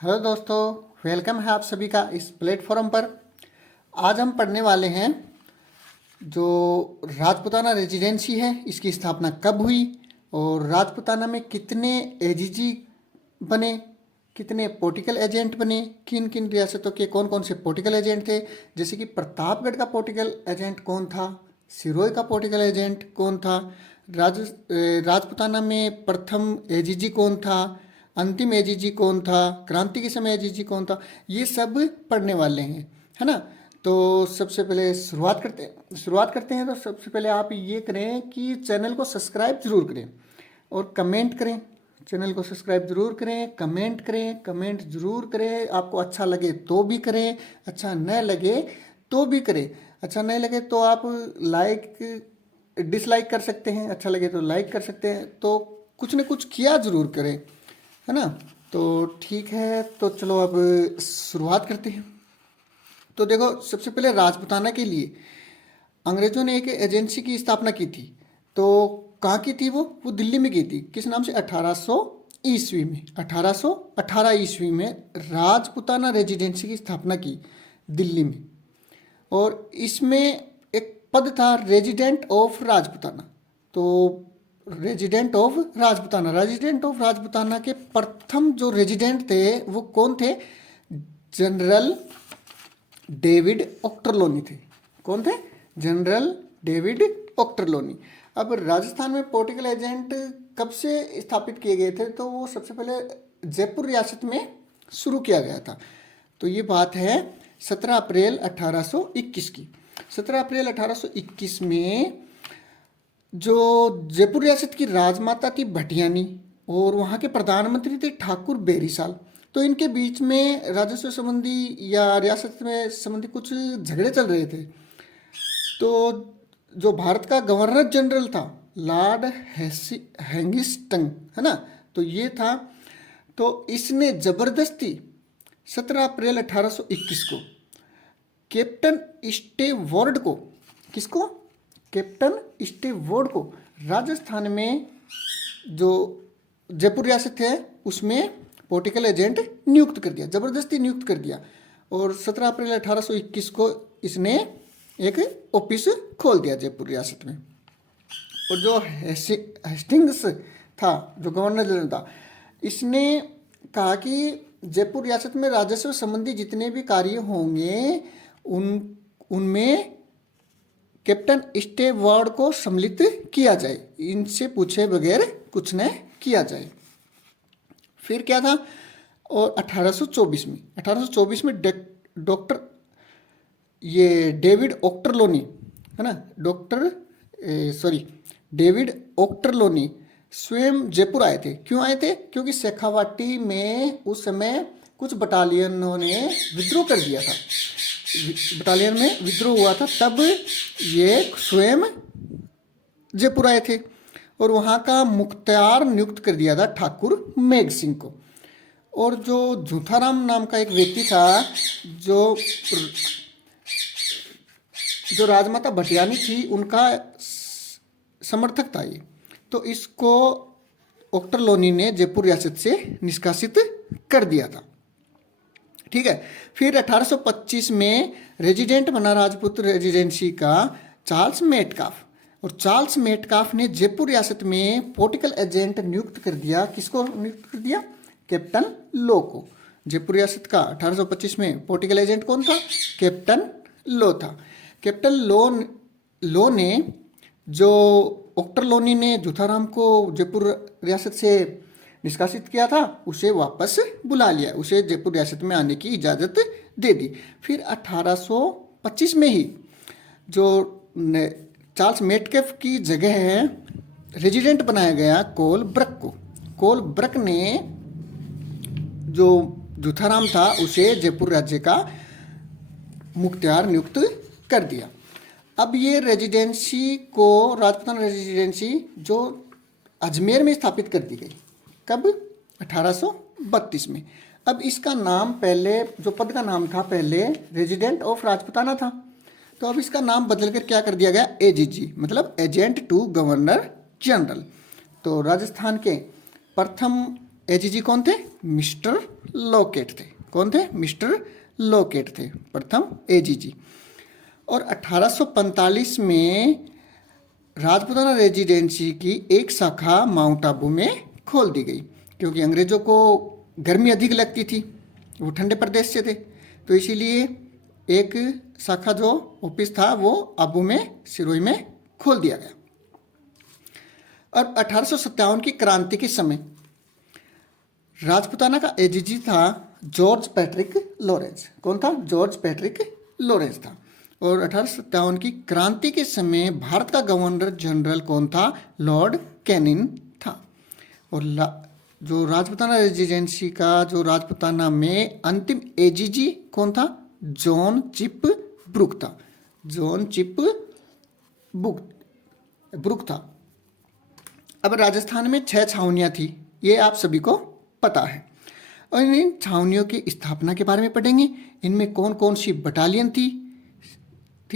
Hello दोस्तों, welcome है आप सभी का इस प्लेटफॉर्म पर। आज हम पढ़ने वाले हैं जो राजपूताना रेजिडेंसी है, इसकी स्थापना कब हुई और राजपूताना में कितने एजीजी बने, कितने पॉलिटिकल एजेंट बने, किन किन रियासतों के कौन कौन से पॉलिटिकल एजेंट थे। जैसे कि प्रतापगढ़ का पॉलिटिकल एजेंट कौन था, सिरोही का पॉलिटिकल एजेंट कौन था, राजपूताना में प्रथम एजीजी कौन था, अंतिम एजीजी कौन था, क्रांति के समय एजीजी कौन था, ये सब पढ़ने वाले हैं, है ना। तो सबसे पहले शुरुआत करते हैं। तो सबसे पहले आप ये करें कि चैनल को सब्सक्राइब जरूर करें और कमेंट करें। चैनल को सब्सक्राइब जरूर करें, कमेंट जरूर करें। आपको अच्छा लगे तो भी करें, अच्छा न लगे तो भी करें। अच्छा नहीं लगे तो आप डिसलाइक कर सकते हैं, अच्छा लगे तो लाइक कर सकते हैं। तो कुछ न कुछ किया जरूर करें, है ना। तो ठीक है, तो चलो अब शुरुआत करते हैं। तो देखो, सबसे पहले राजपूताना के लिए अंग्रेजों ने एक एजेंसी की स्थापना की थी। तो कहाँ की थी वो दिल्ली में की थी। किस नाम से? 1800 ईस्वी में, 1818 ईस्वी में राजपूताना रेजिडेंसी की स्थापना की दिल्ली में। और इसमें एक पद था रेजिडेंट ऑफ राजपूताना। तो रेजिडेंट ऑफ राजपूताना के प्रथम जो रेजिडेंट थे वो कौन थे? जनरल डेविड ऑक्टरलोनी थे। कौन थे? General David Ochterlony. अब राजस्थान में पॉलिटिकल एजेंट कब से स्थापित किए गए थे? तो वो सबसे पहले जयपुर रियासत में शुरू किया गया था। तो ये बात है 17 अप्रैल 1821 की। 17 अप्रैल 1821 में जो जयपुर रियासत की राजमाता थी भटियानी और वहाँ के प्रधानमंत्री थे ठाकुर बेरीसाल। तो इनके बीच में राजस्व संबंधी या रियासत में संबंधी कुछ झगड़े चल रहे थे। तो जो भारत का गवर्नर जनरल था लॉर्ड हैंगिस्टन, है ना, तो ये था। तो इसने जबरदस्ती 17 अप्रैल 1821 को कैप्टन स्टेवर्ड को, किसको? कैप्टन स्टेवर्ड को राजस्थान में जो जयपुर रियासत है उसमें पॉलिटिकल एजेंट नियुक्त कर दिया, जबरदस्ती नियुक्त कर दिया। और 17 अप्रैल 1821 को इसने एक ऑफिस खोल दिया जयपुर रियासत में। और जो हेस्टिंग्स था, जो गवर्नर जनरल था, इसने कहा कि जयपुर रियासत में राजस्व संबंधी जितने भी कार्य होंगे उनमें कैप्टन स्टेवर्ड को सम्मिलित किया जाए, इनसे पूछे बगैर कुछ न किया जाए। फिर क्या था? और 1824 में डॉक्टर ये डेविड ऑक्टरलोनी, है ना, डेविड ऑक्टरलोनी स्वयं जयपुर आए थे। क्यों आए थे? क्योंकि शेखावाटी में उस समय कुछ बटालियनों ने विद्रोह कर दिया था, बटालियन में विद्रोह हुआ था, तब ये स्वयं जयपुर आए थे। और वहाँ का मुख्तियार नियुक्त कर दिया था ठाकुर मेघ सिंह को। और जो झूठाराम नाम का एक व्यक्ति था जो राजमाता भटियानी थी उनका समर्थक था ये। तो इसको ऑक्टरलोनी ने जयपुर रियासत से निष्कासित कर दिया था। ठीक है। फिर 1825 में रेजिडेंट बना राजपूत रेजिडेंसी का चार्ल्स मेटकाफ। और चार्ल्स मेटकाफ ने जयपुर रियासत में पॉलिटिकल एजेंट नियुक्त कर दिया। किसको नियुक्त कर दिया? कैप्टन लो को। जयपुर रियासत का 1825 में पॉलिटिकल एजेंट कौन था? कैप्टन लो था। कैप्टन लो ने, जो ऑक्टरलोनी ने जूथाराम को जयपुर रियासत से निष्कासित किया था, उसे वापस बुला लिया, उसे जयपुर रियासत में आने की इजाज़त दे दी। फिर 1825 में ही जो चार्ल्स मेटकेफ की जगह है रेजिडेंट बनाया गया कोलब्रक को। कोलब्रक ने जो जूथाराम था उसे जयपुर राज्य का मुख्तियार नियुक्त कर दिया। अब ये रेजिडेंसी को, राजपूताना रेजिडेंसी जो अजमेर में स्थापित कर दी गई। कब? 1832 में। अब इसका नाम पहले, जो पद का नाम था पहले रेजिडेंट ऑफ राजपूताना था, तो अब इसका नाम बदल कर क्या कर दिया गया? एजीजी, मतलब एजेंट टू गवर्नर जनरल। तो राजस्थान के प्रथम एजीजी कौन थे? मिस्टर लॉकेट थे। कौन थे? मिस्टर लॉकेट थे प्रथम एजीजी। और 1845 में राजपूताना रेजिडेंसी की एक शाखा माउंट आबू में खोल दी गई, क्योंकि अंग्रेज़ों को गर्मी अधिक लगती थी, वो ठंडे प्रदेश से थे, तो इसीलिए एक शाखा जो ऑफिस था वो आबू में, सिरोही में खोल दिया गया। और 1857 की क्रांति के समय राजपूताना का एजीजी था जॉर्ज पैट्रिक लॉरेंस। कौन था? जॉर्ज पैट्रिक लॉरेंस था। और 1857 की क्रांति के समय भारत का गवर्नर जनरल कौन था? लॉर्ड कैनिंग था। और जो राजपूताना रेजिडेंसी का जो राजपूताना में अंतिम एजीजी कौन था? जॉन चिप ब्रुक था। जॉन चिप ब्रुक था। अब राजस्थान में 6 छावनियाँ थी, ये आप सभी को पता है। और इन छावनियों की स्थापना के बारे में पढ़ेंगे। इनमें कौन कौन सी बटालियन थी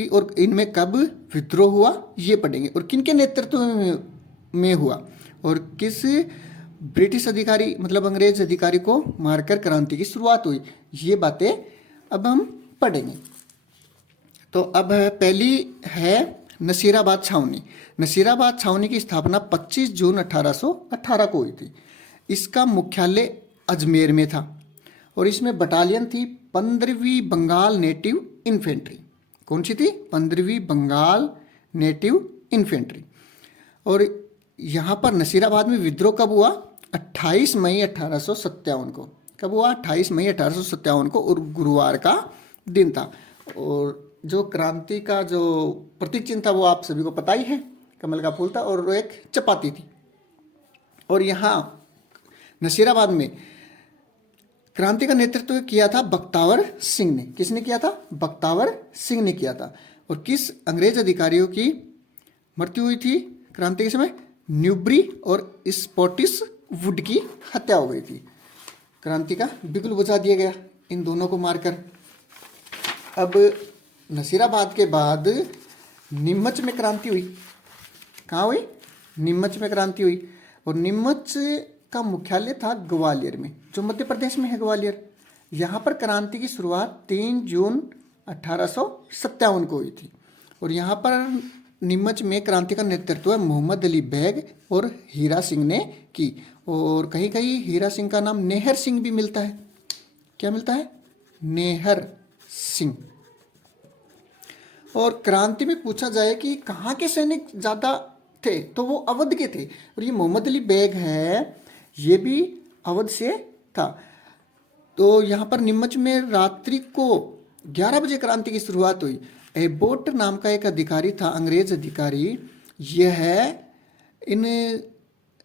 और इनमें कब विद्रोह हुआ ये पढ़ेंगे। और किन के नेतृत्व में हुआ और किस ब्रिटिश अधिकारी मतलब अंग्रेज अधिकारी को मारकर क्रांति की शुरुआत हुई, ये बातें अब हम पढ़ेंगे। तो अब पहली है नसीराबाद छावनी। नसीराबाद छावनी की स्थापना 25 जून 1818 को हुई थी। इसका मुख्यालय अजमेर में था और इसमें बटालियन थी 15वीं बंगाल नेटिव इन्फेंट्री। कौन सी थी? 15वीं बंगाल नेटिव इन्फेंट्री। और यहाँ पर नसीराबाद में विद्रोह कब हुआ? 28 मई 1857 को। कब हुआ? 28 मई 1857 को, और गुरुवार का दिन था। और जो क्रांति का जो प्रतीक चिन्ह था वो आप सभी को पता ही है, कमल का फूल था और वो एक चपाती थी। और यहाँ नसीराबाद में क्रांति का नेतृत्व किया था बख्तावर सिंह ने। किसने किया था? बख्तावर सिंह ने किया था। और किस अंग्रेज अधिकारियों की मृत्यु हुई थी क्रांति के समय? न्यूब्री और स्पॉटिश वुड की हत्या हो गई थी। क्रांति का बिगुल बुझा दिया गया इन दोनों को मारकर। अब नसीराबाद के बाद नीमच में क्रांति हुई। कहाँ हुई? नीमच में क्रांति हुई। और नीमच का मुख्यालय था ग्वालियर में, जो मध्य प्रदेश में है ग्वालियर। यहाँ पर क्रांति की शुरुआत 3 जून 1857 को हुई थी। और यहाँ पर नीमच में क्रांति का नेतृत्व मोहम्मद अली बेग और हीरा सिंह ने की। और कहीं कहीं हीरा सिंह का नाम नेहर सिंह भी मिलता है। क्या मिलता है? नेहर सिंह। और क्रांति में पूछा जाए कि कहाँ के सैनिक ज़्यादा थे, तो वो अवध के थे। और ये मोहम्मद अली बेग है, ये भी अवध से था। तो यहाँ पर नीमच में रात्रि को 11 बजे क्रांति की शुरुआत हुई। एबोट नाम का एक अधिकारी था, अंग्रेज अधिकारी। यह इन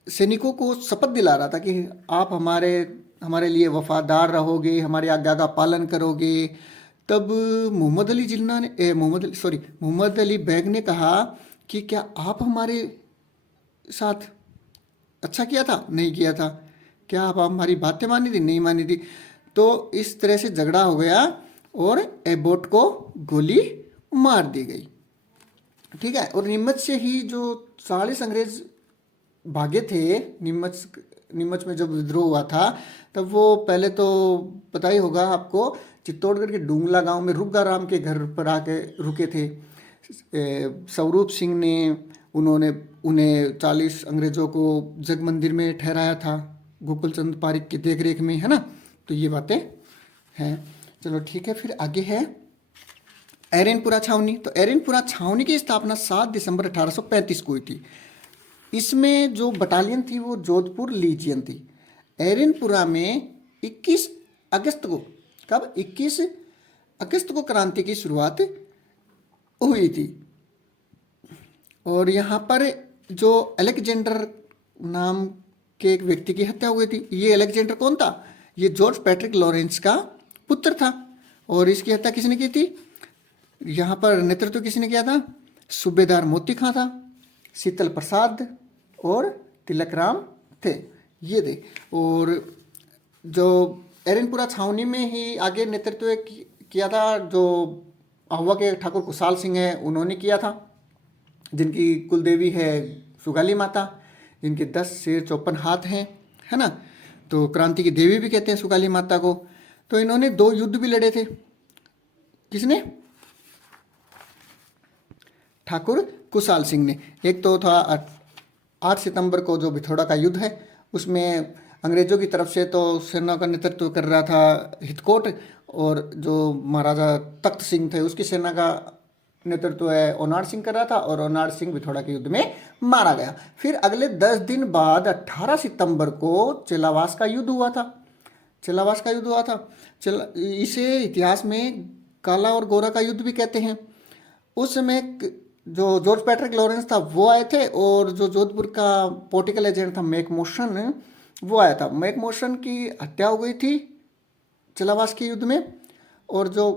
सैनिकों को शपथ दिला रहा था कि आप हमारे लिए वफादार रहोगे, हमारे आज्ञा का पालन करोगे। तब मोहम्मद अली बेग ने कहा कि क्या आप हमारे साथ अच्छा किया था? नहीं किया था। क्या आप हमारी बातें मानी थी? नहीं मानी थी। तो इस तरह से झगड़ा हो गया और एबोट को गोली मार दी गई। ठीक है। और नीमच से ही जो 40 अंग्रेज भागे थे, नीमच में जब विद्रोह हुआ था, तब वो पहले तो पता ही होगा आपको, चित्तौड़गढ़ के डूंगला गांव में रुग्गाराम के घर पर आके रुके थे। स्वरूप सिंह ने उन्हें 40 अंग्रेज़ों को जग मंदिर में ठहराया था, गोकुल चंद पारिक की देखरेख में, है ना। तो ये बातें हैं। चलो ठीक है, फिर आगे है एरेनपुरा छावनी। तो एरेनपुरा छावनी की स्थापना 7 दिसंबर 1835 को हुई थी। इसमें जो बटालियन थी वो जोधपुर लीजियन थी। एरेनपुरा में 21 अगस्त को, कब? 21 अगस्त को क्रांति की शुरुआत हुई थी। और यहाँ पर जो अलेक्जेंडर नाम के एक व्यक्ति की हत्या हुई थी। ये अलेक्जेंडर कौन था? ये जॉर्ज पैट्रिक लॉरेंस का पुत्र था। और इसकी हत्या किसने की थी? यहाँ पर नेतृत्व किसने किया था? सूबेदार मोती खां था, शीतल प्रसाद और तिलक राम थे, ये थे। और जो एरेनपुरा छावनी में ही आगे नेतृत्व किया था जो आहुआ के ठाकुर कुशाल सिंह है, उन्होंने किया था, जिनकी कुलदेवी है सुगाली माता, जिनके 10 सिर 54 हाथ हैं, है ना। तो क्रांति की देवी भी कहते हैं सुकाली माता को। तो इन्होंने 2 युद्ध भी लड़े थे। किसने? ठाकुर कुशाल सिंह ने। एक तो था 8 सितंबर को जो भिथौड़ा का युद्ध है, उसमें अंग्रेजों की तरफ से तो सेना का नेतृत्व कर रहा था हितकोट, और जो महाराजा तख्त सिंह थे उसकी सेना का नेतृत्व है ओनार सिंह कर रहा था, और ओनार सिंह भिथौड़ा के युद्ध में मारा गया। फिर अगले 10 दिन बाद 18 सितंबर को चेलावास का युद्ध हुआ था। चेलावास का युद्ध हुआ था। इसे इतिहास में काला और गोरा का युद्ध भी कहते हैं। उस समय जो जॉर्ज पैट्रिक लॉरेंस था वो आए थे, और जो जोधपुर का पॉलिटिकल एजेंट था मैकमोशन वो आया था। मैकमोशन की हत्या हो गई थी चेलावास के युद्ध में, और जो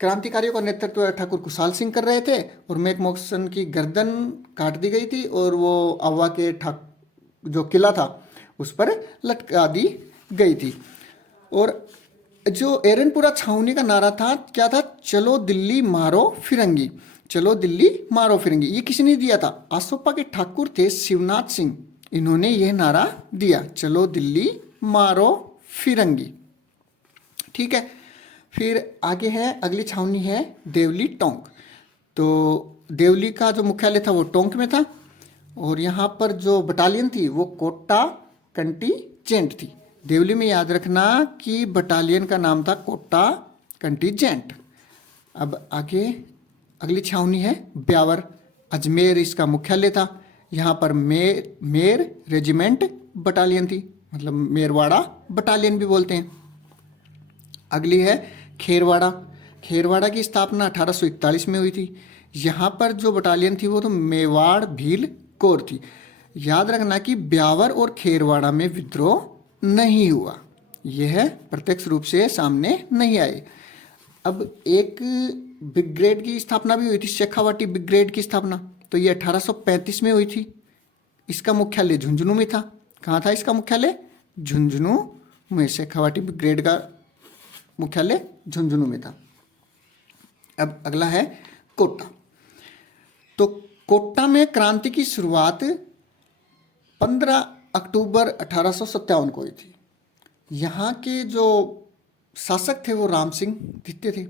क्रांतिकारियों का नेतृत्व ठाकुर कुशाल सिंह कर रहे थे, और मैकमोशन की गर्दन काट दी गई थी और वो अवा के जो किला था उस पर लटका दी गई थी। और जो एरनपुरा छावनी का नारा था क्या था? चलो दिल्ली मारो फिरंगी, चलो दिल्ली मारो फिरंगी। ये किसने दिया था? आसोपा के ठाकुर थे शिवनाथ सिंह, इन्होंने यह नारा दिया, चलो दिल्ली मारो फिरंगी। ठीक है। फिर आगे है, अगली छावनी है देवली टोंक। तो देवली का जो मुख्यालय था वो टोंक में था, और यहाँ पर जो बटालियन थी वो कोटा कंटीजेंट थी। देवली में याद रखना कि बटालियन का नाम था कोटा कंटीजेंट। अब आगे अगली छावनी है ब्यावर। अजमेर इसका मुख्यालय था। यहाँ पर मेर रेजिमेंट बटालियन थी, मतलब मेरवाड़ा बटालियन भी बोलते हैं। अगली है खेरवाड़ा। खेरवाड़ा की स्थापना 1841 में हुई थी। यहाँ पर जो बटालियन थी वो तो मेवाड़ भील कोर थी। याद रखना कि ब्यावर और खेरवाड़ा में विद्रोह नहीं हुआ, यह प्रत्यक्ष रूप से सामने नहीं आए। अब एक ब्रिगेड की स्थापना भी हुई थी, शेखावाटी ब्रिगेड की स्थापना, तो ये 1835 में हुई थी। इसका मुख्यालय झुंझुनू में था। कहाँ था इसका मुख्यालय? झुंझुनू में। शेखावाटी ब्रिगेड का मुख्यालय झुंझुनू में था। अब अगला है कोटा। तो कोटा में क्रांति की शुरुआत 15 अक्टूबर 1857 को हुई थी। यहाँ के जो शासक थे वो राम सिंह द्वितीय थे,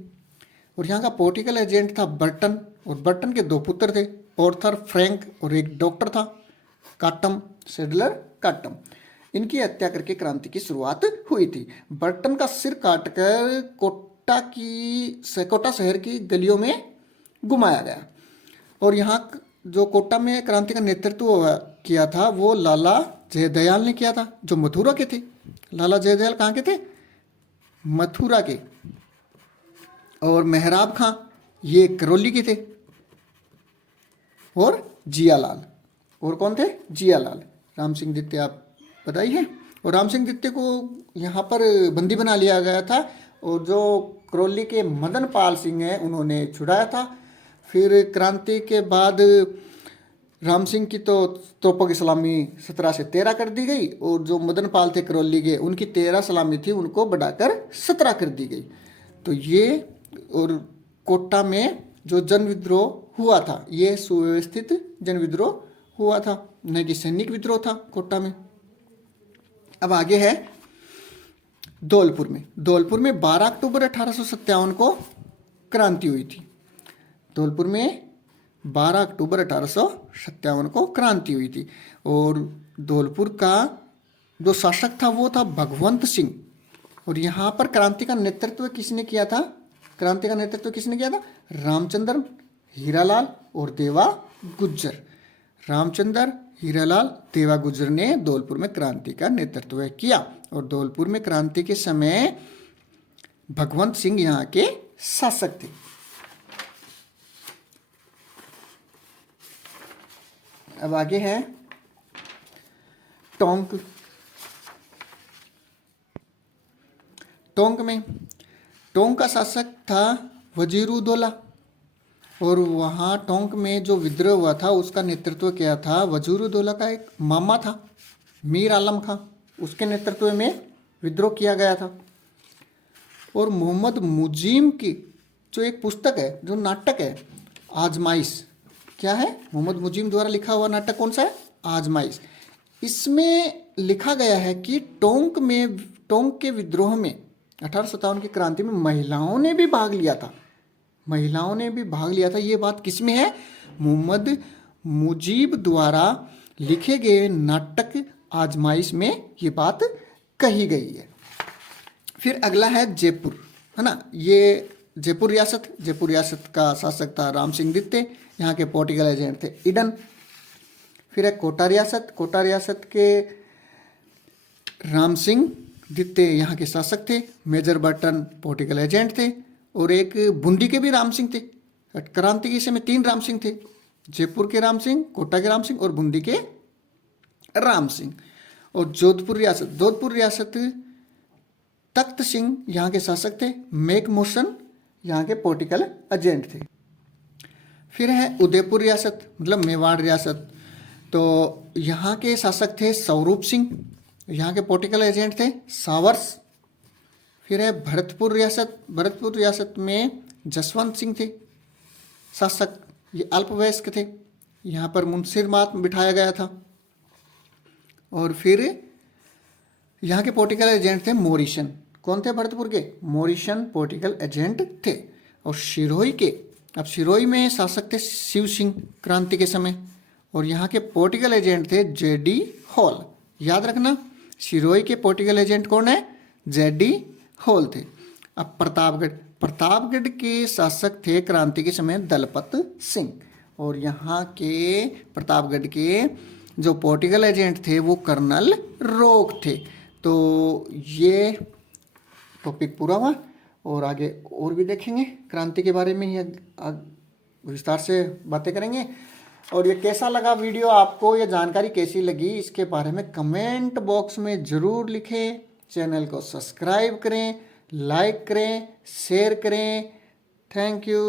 और यहाँ का पॉलिटिकल एजेंट था बर्टन, और बर्टन के 2 पुत्र थे, ऑर्थर फ्रैंक और एक डॉक्टर था काटम, सेडलर काटम। इनकी हत्या करके क्रांति की शुरुआत हुई थी। बर्टन का सिर काटकर कोटा शहर की गलियों में घुमाया गया, और यहाँ जो कोटा में क्रांति का नेतृत्व किया था वो लाला जयदयाल ने किया था, जो मथुरा के थे। लाला जयदयाल कहाँ के थे? मथुरा के। और मेहराब खां ये करौली के थे, और जियालाल, और कौन थे? जियालाल। राम सिंह द्वितीय आप बताइए। और राम सिंह द्वितीय को यहाँ पर बंदी बना लिया गया था, और जो करौली के मदन पाल सिंह हैं उन्होंने छुड़ाया था। फिर क्रांति के बाद राम सिंह की तो तोपों की सलामी 17 से 13 कर दी गई, और जो मदन पाल थे करौली के उनकी 13 सलामी थी, उनको बढ़ाकर 17 कर दी गई। तो ये, और कोटा में जो जन विद्रोह हुआ था ये सुव्यवस्थित जन विद्रोह हुआ था, न कि सैनिक विद्रोह था कोटा में। अब आगे है धौलपुर में। धौलपुर में 12 अक्टूबर 1857 को क्रांति हुई थी। धौलपुर में 12 अक्टूबर 1857 को क्रांति हुई थी, और धौलपुर का जो शासक था वो था भगवंत सिंह। और यहाँ पर क्रांति का नेतृत्व किसने किया था? क्रांति का नेतृत्व किसने किया था? रामचंद्र, हीरालाल और देवा गुज्जर। रामचंद्र, हीरालाल, देवा गुज्जर ने धौलपुर में क्रांति का नेतृत्व किया, और धौलपुर में क्रांति के समय भगवंत सिंह यहाँ के शासक थे। अब आगे है टोंक। टोंक का शासक था वजीरुद्दौला, और वहाँ टोंक में जो विद्रोह हुआ था उसका नेतृत्व किया था वजीरुद्दौला का एक मामा था मीर आलम खां, उसके नेतृत्व में विद्रोह किया गया था। और मोहम्मद मुजीम की जो एक पुस्तक है, जो नाटक है आजमाइश, क्या है? मोहम्मद मुजीम द्वारा लिखा हुआ नाटक कौन सा है? आजमाइश। इसमें लिखा गया है कि टोंक के विद्रोह में 1857 की क्रांति में महिलाओं ने भी भाग लिया था। महिलाओं ने भी भाग लिया था। ये बात किस में है? मोहम्मद मुजीब द्वारा लिखे गए नाटक आजमाइश में ये बात कही गई है। फिर अगला है जयपुर, है ना। ये जयपुर रियासत का शासक था राम सिंह द्वितीय। यहाँ के पॉलिटिकल एजेंट थे ईडन। फिर है कोटा रियासत के राम सिंह द्वितीय यहाँ के शासक थे। मेजर बर्टन पॉलिटिकल एजेंट थे। और एक बूंदी के भी राम सिंह थे। क्रांति के समय 3 राम सिंह थे, जयपुर के राम सिंह, कोटा के राम सिंह और बूंदी के राम सिंह। और जोधपुर रियासत तख्त सिंह यहाँ के शासक थे। मेक मोशन यहाँ के पॉलिटिकल एजेंट थे। फिर है उदयपुर रियासत, मतलब मेवाड़ रियासत। तो यहाँ के शासक थे स्वरूप सिंह, यहाँ के पॉलिटिकल एजेंट थे सावर्स। फिर है भरतपुर रियासत में जसवंत सिंह थे शासक। ये अल्पवयस्क थे। यहाँ पर मुंशीरमात बिठाया गया था। और फिर यहाँ के पॉलिटिकल एजेंट थे मोरिशन। कौन थे भरतपुर के? मोरिशन पॉलिटिकल एजेंट थे। और सिरोही में शासक थे शिव सिंह क्रांति के समय। और यहाँ के पॉलिटिकल एजेंट थे जेडी हॉल। याद रखना, सिरोही के पॉलिटिकल एजेंट कौन है? जेडी हॉल थे। अब प्रतापगढ़ के शासक थे क्रांति के समय दलपत सिंह। और यहाँ के प्रतापगढ़ के जो पॉलिटिकल एजेंट थे वो कर्नल रोक थे। तो ये टॉपिक पूरा हुआ और आगे और भी देखेंगे, क्रांति के बारे में ही विस्तार से बातें करेंगे। और ये कैसा लगा वीडियो आपको, ये जानकारी कैसी लगी, इसके बारे में कमेंट बॉक्स में ज़रूर लिखें। चैनल को सब्सक्राइब करें, लाइक करें, शेयर करें। Thank you.